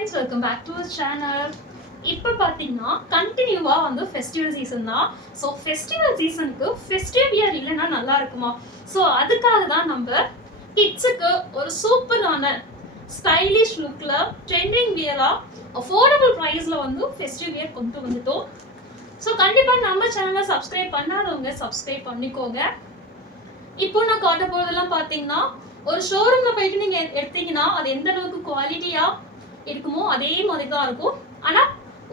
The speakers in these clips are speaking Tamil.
friends, welcome back to our channel. இப்போ பாத்தீங்கன்னா கண்டினியூவா வந்து ஃபெஸ்டிவல் சீசன் தான். ஸோ ஃபெஸ்டிவல் சீசனுக்கு ஃபெஸ்டிவ் வியர் இல்லைன்னா நல்லா இருக்குமா? ஸோ அதுக்காக தான் நம்ம கிட்ஸுக்கு ஒரு சூப்பரான ஸ்டைலிஷ் லுக்ல ட்ரெண்டிங் வியரா அஃபோர்டபுள் ப்ரைஸ்ல வந்து ஃபெஸ்டிவ் வியர் கொண்டு வந்துட்டோம். ஸோ கண்டிப்பா நம்ம சேனலை சப்ஸ்கிரைப் பண்ணாதவங்க சப்ஸ்கிரைப் பண்ணிக்கோங்க. இப்போ நான் காட்ட போறதெல்லாம் பாத்தீங்கன்னா ஒரு ஷோரூம்ல போயிட்டு நீங்க எடுத்தீங்கன்னா அது எந்த அளவுக்கு குவாலிட்டியா இருக்குமோ அதே மாதிரி தான் இருக்கும். ஆனா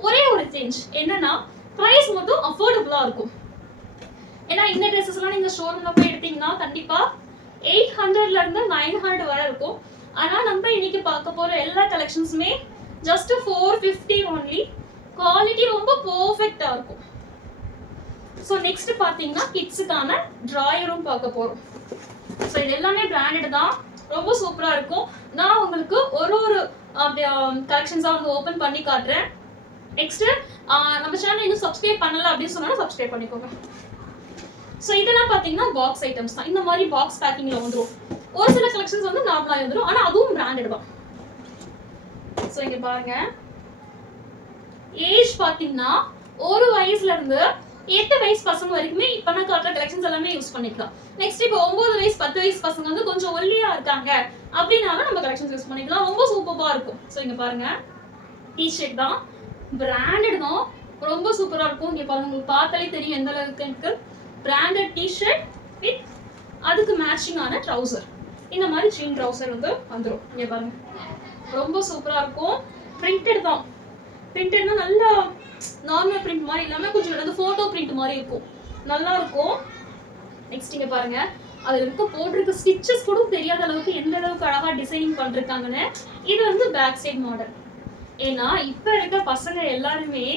ஒரே ஒரு சேஞ்ச் என்னன்னா பிரைஸ் மட்டும் அஃபோர்டபுளா இருக்கும். ஏன்னா இந்த ட்ரெஸ்ஸஸ் எல்லாம் நீங்க ஷோரூம்ல போய் எடுத்தீங்கன்னா கண்டிப்பா 800ல இருந்து 900 வரை இருக்கும். ஆனா நம்ம இன்னைக்கு பார்க்க போற எல்லா கலெக்ஷன்ஸுமே ஜஸ்ட் 450 ஒன்லி. குவாலிட்டி ரொம்ப பெர்ஃபெக்ட்டா இருக்கும். ஸோ நெக்ஸ்ட் பாத்தீங்கன்னா கிட்ஸுக்கான டிராயரும் பார்க்க போறோம். ஸோ இது எல்லாமே பிராண்டட் தான், ரொம்ப சூப்பரா இருக்கும். நான் உங்களுக்கு ஒரு கலெக்ஷன்ஸா வந்து ஓபன் பண்ணி காட்டுறேன். நெக்ஸ்ட் நம்ம சேனல் இன்னும் சப்ஸ்கிரைப் பண்ணல அப்படின்னு சொன்னா சப்ஸ்கிரைப் பண்ணிக்கோங்க. ஸோ இதெல்லாம் பாத்தீங்கன்னா பாக்ஸ் ஐட்டம்ஸ் தான். இந்த மாதிரி பாக்ஸ் பேக்கிங்ல வந்துடும். ஒரு சில கலெக்ஷன்ஸ் வந்து நார்மலா வந்துடும், ஆனா அதுவும் பிராண்டட் தான். ஸோ இங்க பாருங்க, ஏஜ் பாத்தீங்கன்னா ஒரு வயசுல இருந்து 8 வயசு பசங்க வரைக்குமே இப்ப நான் காட்டுற கலெக்ஷன்ஸ் எல்லாமே யூஸ் பண்ணிக்கலாம். நெக்ஸ்ட் இப்போ 9 வயசு 10 வயசு பசங்க வந்து கொஞ்சம் ஒல்லியா இருக்காங்க அப்படின்னாலும் நம்ம கலெக்ஷன்ஸ் யூஸ் பண்ணிக்கலாம். ரொம்ப சூப்பரா இருக்கும். ஸோ இங்க பாருங்க, டிஷர்ட் தான், பிராண்டட் தான், ரொம்ப சூப்பரா இருக்கும். இங்க பாருங்க, உங்களுக்கு பார்த்தாலே தெரியும் எந்த அளவுக்கு இருக்கு. பிராண்டட் டிஷர்ட் வித் அதுக்கு மேட்சிங்கான ட்ரவுசர். இந்த மாதிரி ஜீன் ட்ரவுசர் வந்து வந்துடும். இங்க பாருங்க, ரொம்ப சூப்பரா இருக்கும். பிரிண்டட் தான். பிரிண்டட்னா நல்லா நார்மல் பிரிண்ட் மாதிரி இல்லாம கொஞ்சம் அந்த போட்டோ பிரிண்ட் மாதிரி இருக்கும், நல்லா இருக்கும். நெக்ஸ்ட் இங்க பாருங்க, அதுல இருக்க போட்டிருக்க ஸ்டிச்சஸ் கூட தெரியாத அளவுக்கு எந்த அளவுக்கு அழகா டிசைனிங் பண்ணிருக்காங்கன்னு. இது வந்து பேக் சைட் மாடல். ஏன்னா இப்ப இருக்க பசங்க எல்லாருமே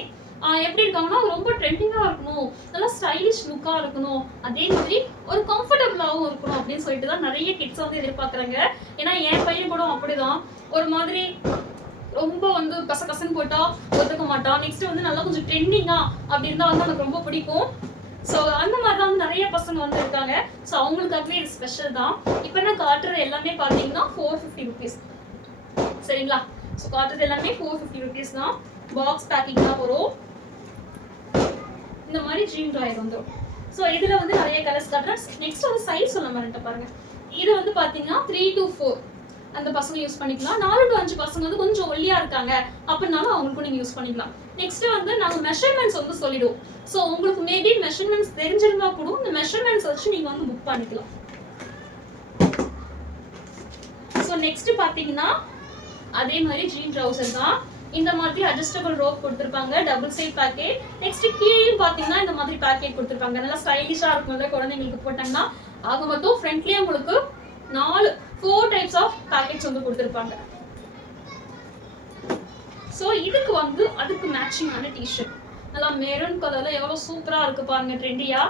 எப்படி இருக்காங்கன்னா ரொம்ப ட்ரெண்டிங்கா இருக்கணும், நல்லா ஸ்டைலிஷ் லுக்கா இருக்கணும், அதே மாதிரி ஒரு கம்ஃபர்டபுளாகவும் இருக்கணும் அப்படின்னு சொல்லிட்டு தான் நிறைய கிட்ஸ் வந்து எதிர்பார்க்கறாங்க. ஏன்னா என் பையன் கூட அப்படிதான், ஒரு மாதிரி ரொம்ப வந்து கசகசன்னு போட்டா ஒத்துக்க மாட்டான். நெக்ஸ்ட் வந்து நல்லா கொஞ்சம் ட்ரெண்டிங்கா அப்படி இருந்தா வந்து எனக்கு ரொம்ப பிடிக்கும். ஸோ அந்த மாதிரி தான் வந்து நிறைய பசங்க வந்து இருக்காங்க. ஸோ அவங்களுக்காகவே இது ஸ்பெஷல் தான். இப்போ நான் காட்டுறது எல்லாமே பார்த்தீங்கன்னா 450 ருபீஸ். சரிங்களா? ஸோ காட்டுறது எல்லாமே 450 ருபீஸ் தான். பாக்ஸ் பேக்கிங் தான் வரும். இந்த மாதிரி ஜீன் ட்ராயர் வந்துடும். ஸோ இதுல வந்து நிறைய கலர்ஸ் காட்டுறேன். நெக்ஸ்ட் வந்து சைஸ் சொல்ல மாதிரி பாருங்க. இது வந்து பார்த்தீங்கன்னா 3 to 4 அந்த பசங்க யூஸ் பண்ணிக்கலாம். 4 to 5 பசங்க வந்து கொஞ்சம் ஒல்லியா இருக்காங்க அப்படின்னாலும் அவங்களுக்கும் நீங்க யூஸ் பண்ணிக்கலாம். நெக்ஸ்ட் வந்து நாங்க மெஷர்மெண்ட்ஸ் வந்து சொல்லிடுவோம். ஸோ உங்களுக்கு மேபி மெஷர்மெண்ட்ஸ் தெரிஞ்சிருந்தா கூட இந்த மெஷர்மெண்ட்ஸ் வச்சு நீங்க வந்து புக் பண்ணிக்கலாம். ஸோ நெக்ஸ்ட் பாத்தீங்கன்னா அதே மாதிரி ஜீன் ட்ரவுசர் தான். இந்த மாதிரி அட்ஜஸ்டபிள் ரோப் கொடுத்துருப்பாங்க, டபுள் சைட் பேக்கெட். நெக்ஸ்ட் கீழேயும் பாத்தீங்கன்னா இந்த மாதிரி பேக்கெட் கொடுத்துருப்பாங்க, நல்லா ஸ்டைலிஷா இருக்கும்ல குழந்தைங்களுக்கு போட்டாங்கன்னா. ஆக மொத்தம் ஃப்ரண்ட்லயே உங்களுக்கு 4 டைப்ஸ் ஆஃப் பேக்கெட்ஸ் வந்து கொடுத்துருப்பாங்க. ஸோ இதுக்கு வந்து அதுக்கு மேட்சிங்கான டிஷர்ட் நல்லா மெரூன் கலர்ல எவ்வளவு சூப்பரா இருக்கு பாருங்க, ட்ரெண்டியா.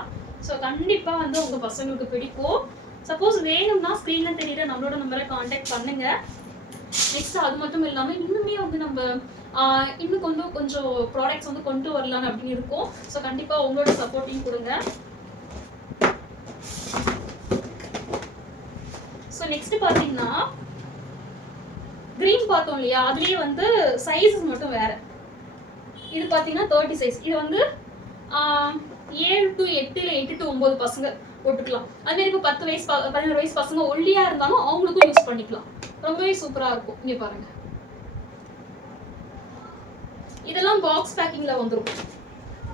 ஸோ கண்டிப்பா வந்து உங்க பசங்களுக்கு பிடிக்கும். சப்போஸ் வேணும்னா ஸ்கிரீன்ல தெரியுற நம்மளோட நம்பரை கான்டாக்ட் பண்ணுங்க. நெக்ஸ்ட் அது மட்டும் இல்லாம இன்னுமே வந்து நம்ம இன்னும் கொஞ்சம் ப்ராடக்ட்ஸ் வந்து கொண்டு வரலாம் அப்படின்னு இருக்கும். ஸோ கண்டிப்பா உங்களோட சப்போர்ட்டையும் கொடுங்க. ஸோ நெக்ஸ்ட் பாத்தீங்கன்னா கிரீன் பார்த்தோம் இல்லையா, அதுலயே வந்து சைஸஸ் மட்டும் வேற. இது பாத்தீங்கன்னா 30 சைஸ். இது வந்து 7 to 8 இல்ல 8 to 9 பசங்க போட்டுக்கலாம். அதே மாதிரி இப்போ 10 வயசு 11 வயசு பசங்க ஒல்லியா இருந்தாலும் அவங்களுக்கும் யூஸ் பண்ணிக்கலாம். ரொம்பவே சூப்பரா இருக்கும். இங்க பாருங்க, இதெல்லாம் பாக்ஸ் பேக்கிங்ல வந்துரும்.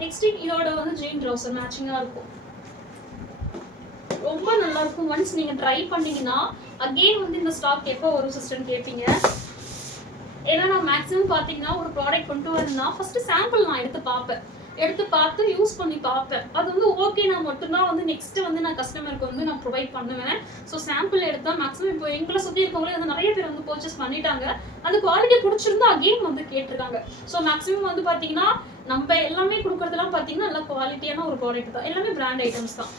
நெக்ஸ்ட் இதோட வந்து ஜீன் ட்ரவுசர் மேட்சிங்கா இருக்கும், ரொம்ப நல்லா இருக்கும். ஒன்ஸ் நீங்க ட்ரை பண்ணீங்கன்னா அகைன் வந்து இந்த ஸ்டாக் எப்போ வரும் சிஸ்டர் கேட்பீங்க. ஏன்னா நான் மேக்ஸிமம் பாத்தீங்கன்னா ஒரு ப்ராடக்ட் கொண்டு வரேன்னா ஃபர்ஸ்ட் சாம்பிள் நான் எடுத்து பார்த்து யூஸ் பண்ணி பார்ப்பேன். அது வந்து ஓகேனா மட்டும்தான் வந்து நெக்ஸ்ட் வந்து நான் கஸ்டமருக்கு வந்து நான் ப்ரொவைட் பண்ணுவேன். ஸோ சாம்பிள் எடுத்தா மேக்ஸிமம் இப்போ எங்களை சுற்றி இருக்கவங்களே வந்து நிறைய பேர் வந்து பர்ச்சேஸ் பண்ணிட்டாங்க. அந்த குவாலிட்டி பிடிச்சிருந்தா அகைன் வந்து கேட்டிருக்காங்க. ஸோ மேக்ஸிமம் வந்து பாத்தீங்கன்னா நம்ம எல்லாமே கொடுக்கறதெல்லாம் பாத்தீங்கன்னா நல்ல குவாலிட்டியான ஒரு ப்ராடக்ட் தான், எல்லாமே பிராண்ட் ஐட்டம்ஸ் தான்.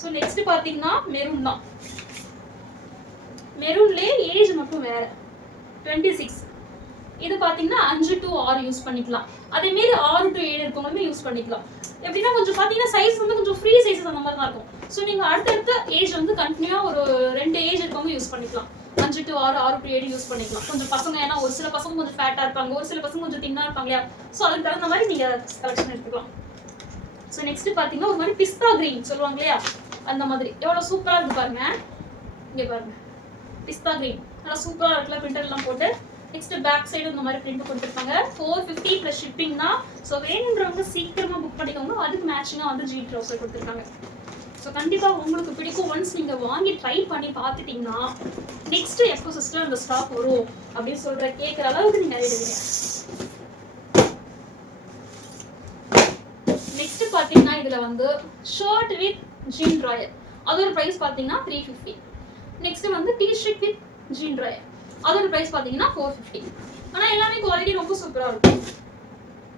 ஸோ நெக்ஸ்ட் பாத்தீங்கன்னா மெரூன் தான். மெரூன்லேயே ஏஜ் மட்டும் வேற 26. இது பாத்தீங்கன்னா 5 to 6 யூஸ் பண்ணிக்கலாம். அதே மாதிரி 6 to 7 இருக்கவங்களுமே யூஸ் பண்ணிக்கலாம். எப்படின்னா கொஞ்சம் பாத்தீங்கன்னா சைஸ் வந்து கொஞ்சம் ஃப்ரீ சைஸஸ் அந்த மாதிரி தான் இருக்கும். ஸோ நீங்க அடுத்தடுத்த ஏஜ் வந்து கண்டினியூவா ஒரு 2 ஏஜ் இருக்கவங்க யூஸ் பண்ணிக்கலாம். 5 to 6, 6 to 7 யூஸ் பண்ணிக்கலாம். கொஞ்சம் பசங்க ஏன்னா ஒரு சில பசங்க கொஞ்சம் ஃபேட்டா இருப்பாங்க, ஒரு சில பசங்க கொஞ்சம் தின்னா இருப்பாங்க இல்லையா? ஸோ அதுக்கு தகுந்த மாதிரி நீங்க கலெக்ஷன் எடுத்துக்கலாம். ஸோ நெக்ஸ்ட் பாத்தீங்கன்னா ஒரு மாதிரி பிஸ்தா கிரீன் சொல்லுவாங்க இல்லையா, அந்த மாதிரி எவ்வளவு சூப்பரா இருக்கு பாருங்க. இங்க பாருங்க, பிஸ்தா கிரீன் நல்லா சூப்பரா இருக்குல்ல, பிரிண்டர் எல்லாம் போட்டு. நெக்ஸ்ட் பேக் சைடு இந்த மாதிரி பிரிண்ட் கொடுத்துருப்பாங்க. 450 பிளஸ் ஷிப்பிங் தான். ஸோ வேணுன்றவங்க சீக்கிரமா புக் பண்ணிக்கோங்க. அதுக்கு மேட்சிங்கா வந்து ஜி ட்ரவுசர் கொடுத்துருக்காங்க. ஸோ கண்டிப்பா உங்களுக்கு பிடிக்கும். ஒன்ஸ் நீங்க வாங்கி ட்ரை பண்ணி பார்த்துட்டீங்கன்னா நெக்ஸ்ட் எப்போ சிஸ்டர் அந்த ஸ்டாக் வரும் அப்படின்னு சொல்ற கேட்குற அளவுக்கு நீங்க எழுதுவீங்க. நெக்ஸ்ட் பாத்தீங்கன்னா இதுல வந்து ஷர்ட் வித் ஜீன் ட்ராயர், அதோட பிரைஸ் பாத்தீங்கன்னா 350. நெக்ஸ்ட் வந்து T shirt with jean drawer, அதோட பிரைஸ் பாத்தீங்கன்னா 450. ஆனா எல்லாமே குவாலிட்டி ரொம்ப சூப்பரா இருக்கும்.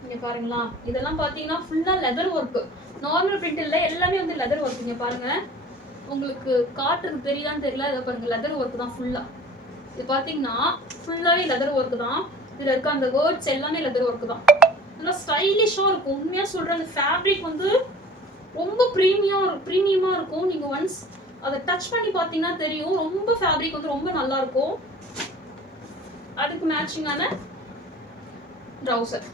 இங்க பாருங்களா, இதெல்லாம் பாத்தீங்கன்னா ஃபுல்லா லெதர் ஒர்க். நார்மல் பிரிண்ட் இல்ல, எல்லாமே வந்து லெதர் ஒர்க். இங்க பாருங்க, உங்களுக்கு காட்டுறது தெரியுதான்னு தெரியல, இதை பாருங்க லெதர் ஒர்க் தான் ஃபுல்லா. இது பாத்தீங்கன்னா ஃபுல்லாவே லெதர் ஒர்க் தான். இதுல இருக்க அந்த வேர்ட்ஸ் எல்லாமே லெதர் ஒர்க் தான். நல்லா ஸ்டைலிஷா இருக்கும். உண்மையா சொல்றேன், அந்த ஃபேப்ரிக் வந்து ரொம்ப ப்ரீமியமா இருக்கும். நீங்க ஒன்ஸ் அதை டச் பண்ணி பாத்தீங்கன்னா தெரியும். ரொம்ப ஃபேப்ரிக் வந்து ரொம்ப நல்லா இருக்கும். அதுக்கு மேட்சிங்கான ட்ரவுசர்.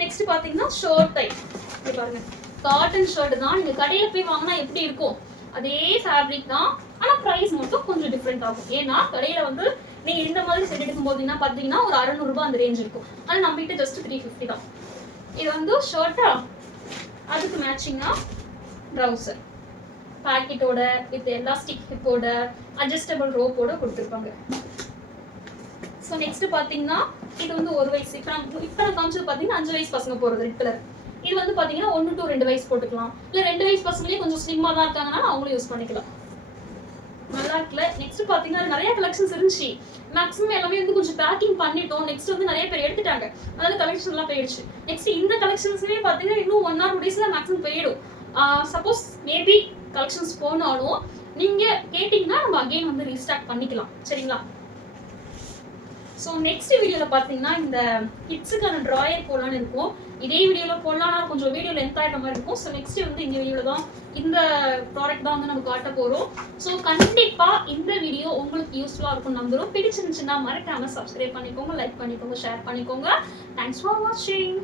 நெக்ஸ்ட் பாத்தீங்கன்னா ஷர்ட் டைப். இது பாருங்க, காட்டன் ஷர்ட் தான். நீங்க கடையில போய் வாங்கினா எப்படி இருக்கும் அதே ஃபேப்ரிக் தான். ஆனா பிரைஸ் மட்டும் கொஞ்சம் டிஃப்ரெண்ட் ஆகும். ஏன்னா கடையில வந்து நீங்க இந்த மாதிரி செட் எடுக்கும் போதீங்கன்னா பாத்தீங்கன்னா ஒரு 600 ரூபாய் அந்த ரேஞ்ச் இருக்கும். ஆனா நம்ம கிட்ட ஜஸ்ட் 350 தான். இது வந்து ஷர்ட்டா, அதுக்கு மேட்சிங்கா ட்ரவுசர் பாக்கெட்டோட வித் எலாஸ்டிக் ஹிப்போட அட்ஜஸ்டபிள் ரோப்போட கொடுத்துருப்பாங்க. ஸோ நெக்ஸ்ட் பாத்தீங்கன்னா இது வந்து 1 வயசு. இப்போ நான் காமிச்சது பாத்தீங்கன்னா 5 வயசு பசங்க போறது ரெட் கலர். இது வந்து பாத்தீங்கன்னா 1 to 2 வயசு போட்டுக்கலாம். இல்ல 2 வயசு பசங்களே கொஞ்சம் ஸ்லிம்மா தான் இருக்காங்கன்னா அவங்களும் யூஸ் பண்ணிக்கலாம். நல்லா இருக்குல்ல. நெக்ஸ்ட் பாத்தீங்கன்னா நிறைய கலெக்ஷன்ஸ் இருந்துச்சு. மேக்ஸிமம் எல்லாமே வந்து கொஞ்சம் பேக்கிங் பண்ணிட்டோம். நெக்ஸ்ட் வந்து நிறைய பேர் எடுத்துட்டாங்க, அதனால கலெக்ஷன் எல்லாம் போயிடுச்சு. நெக்ஸ்ட் இந்த கலெக்ஷன்ஸ்லயே பாத்தீங்கன்னா இன்னும் 1 or 2 daysல மேக்ஸிமம் போயிடும். சப்போஸ் மேபி கலெக்ஷன்ஸ் போனாலும் நீங்க கேட்டீங்கன்னா நம்ம அகைன் வந்து ரீஸ்டாக் பண்ணிக்கலாம். சரிங்களா? ஸோ நெக்ஸ்ட் வீடியோவில் பார்த்தீங்கன்னா இந்த கிட்ஸுக்கான ட்ராயர் போடலான்னு இருக்கும். இதே வீடியோவில் போடலாம்னா கொஞ்சம் வீடியோ லென்த் ஆகிட்ட மாதிரி இருக்கும். ஸோ நெக்ஸ்ட் வந்து இந்த வீடியோவில் தான் இந்த ப்ராடக்ட் தான் வந்து நம்ம காட்ட போகிறோம். ஸோ கண்டிப்பாக இந்த வீடியோ உங்களுக்கு யூஸ்ஃபுல்லாக இருக்கும் நம்புறோம். பிடிச்சிருந்துச்சுன்னா மறக்காமல் சப்ஸ்கிரைப் பண்ணிக்கோங்க, லைக் பண்ணிக்கோங்க, ஷேர் பண்ணிக்கோங்க. தேங்க்ஸ் ஃபார் வாட்சிங்.